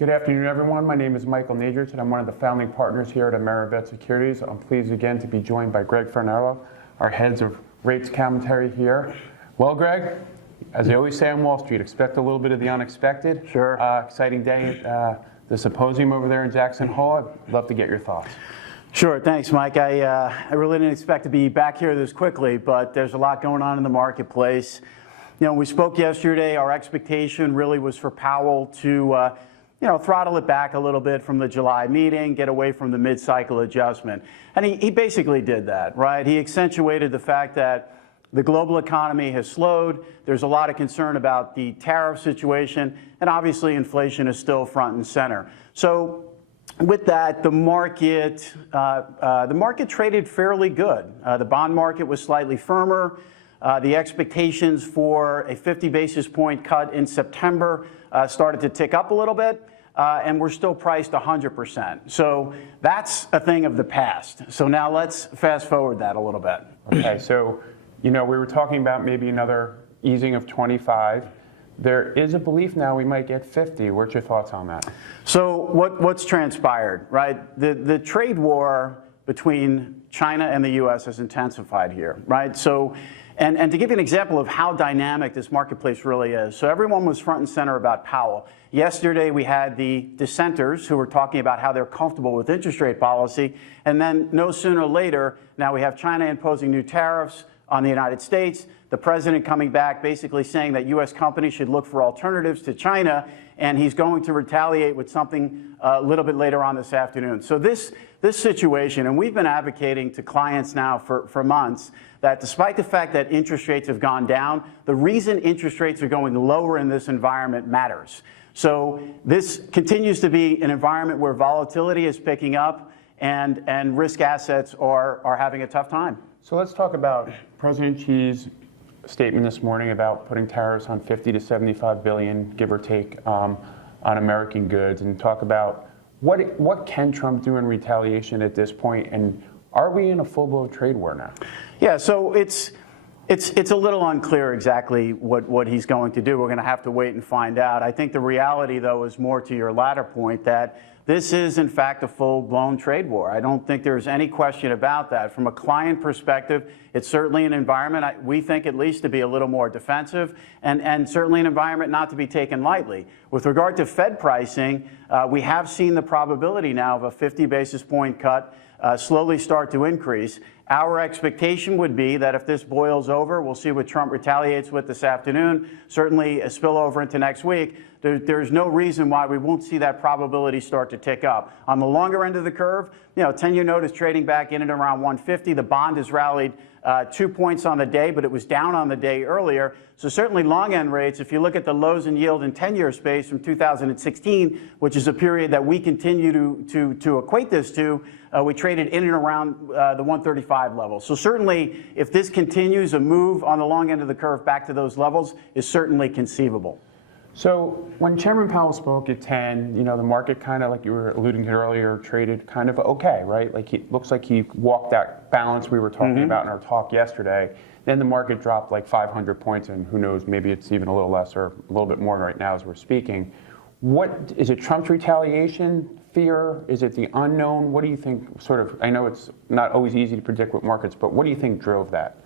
Good afternoon, everyone. My name is Michael Naidrich, and I'm one of the founding partners here at AmeriVet Securities. I'm pleased again to be joined by Greg Faranello, our heads of rates commentary here. Well, Greg, as I always say on Wall Street, expect a little bit of the unexpected. Sure. Exciting day at the symposium over there in Jackson Hole. I'd love to get your thoughts. Sure, thanks, Mike. I really didn't expect to be back here this quickly, but there's a lot going on in the marketplace. You know, we spoke yesterday. Our expectation really was for Powell to throttle it back a little bit from the July meeting, get away from the mid-cycle adjustment. And he basically did that, right? He accentuated the fact that the global economy has slowed. There's a lot of concern about the tariff situation, and obviously inflation is still front and center. So with that, the market traded fairly good. The bond market was slightly firmer. The expectations for a 50 basis point cut in September started to tick up a little bit, and we're still priced 100%. So that's a thing of the past. So now let's fast forward that a little bit. Okay, so we were talking about maybe another easing of 25. There is a belief now we might get 50. What's your thoughts on that? So what's transpired, right? The trade war between China and the U.S. has intensified here, right? So, and to give you an example of how dynamic this marketplace really is, so everyone was front and center about Powell. Yesterday we had the dissenters who were talking about how they're comfortable with interest rate policy, and then no sooner later, now we have China imposing new tariffs on the United States, the president coming back basically saying that U.S. companies should look for alternatives to China, and he's going to retaliate with something a little bit later on this afternoon. So this situation, and we've been advocating to clients now for months, that despite the fact that interest rates have gone down, the reason interest rates are going lower in this environment matters. So this continues to be an environment where volatility is picking up and risk assets are having a tough time. So let's talk about President Xi's statement this morning about putting tariffs on 50 to 75 billion, give or take, on American goods, and talk about what can Trump do in retaliation at this point, and are we in a full-blown trade war now? Yeah, so it's a little unclear exactly what he's going to do. We're going to have to wait and find out. I think the reality, though, is more to your latter point, that this is, in fact, a full-blown trade war. I don't think there's any question about that. From a client perspective, it's certainly an environment, we think at least, to be a little more defensive, and certainly an environment not to be taken lightly. With regard to Fed pricing, we have seen the probability now of a 50 basis point cut slowly start to increase. Our expectation would be that if this boils over, we'll see what Trump retaliates with this afternoon, certainly a spillover into next week. There's no reason why we won't see that probability start to tick up. On the longer end of the curve, 10-year note is trading back in at around 150. The bond has rallied 2 points on the day, but it was down on the day earlier. So certainly long end rates, if you look at the lows in yield in 10-year space from 2016, which is a period that we continue to equate this to, we traded in and around the 135 level. So certainly if this continues, a move on the long end of the curve back to those levels is certainly conceivable. So when Chairman Powell spoke at 10, the market kind of, like you were alluding to earlier, traded kind of okay, right? Like it looks like he walked that balance we were talking about in our talk yesterday. Then the market dropped like 500 points, and who knows, maybe it's even a little less or a little bit more right now as we're speaking. What is it? Trump's retaliation, fear? Is it the unknown? What do you think? I know it's not always easy to predict with markets, but what do you think drove that?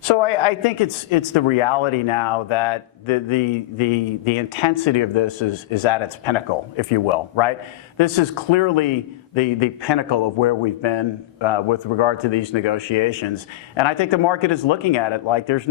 So I think it's the reality now that the intensity of this is at its pinnacle, if you will, right? This is clearly the pinnacle of where we've been with regard to these negotiations. And I think the market is looking at it like there's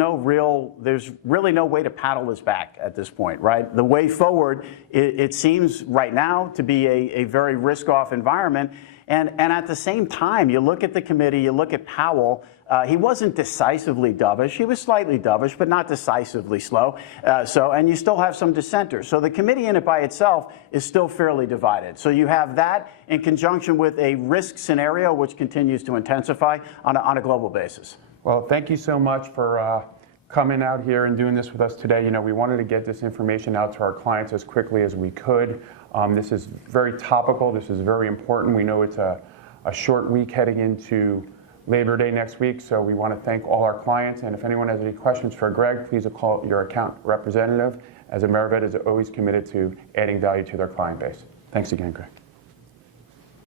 really no way to paddle this back at this point, right? The way forward, it seems right now to be a very risk-off environment. And at the same time, you look at the committee, you look at Powell, he wasn't decisively dovish. He was slightly dovish, but not decisively slow. And you still have some dissenters. So the committee in it by itself is still fairly divided. So you have that in conjunction with a risk scenario which continues to intensify on a global basis. Well, thank you so much for coming out here and doing this with us today. We wanted to get this information out to our clients as quickly as we could. This is very topical. This is very important. We know it's a short week heading into Labor Day next week, so we want to thank all our clients. And if anyone has any questions for Greg, please call your account representative, as AmeriVet is always committed to adding value to their client base. Thanks again, Greg.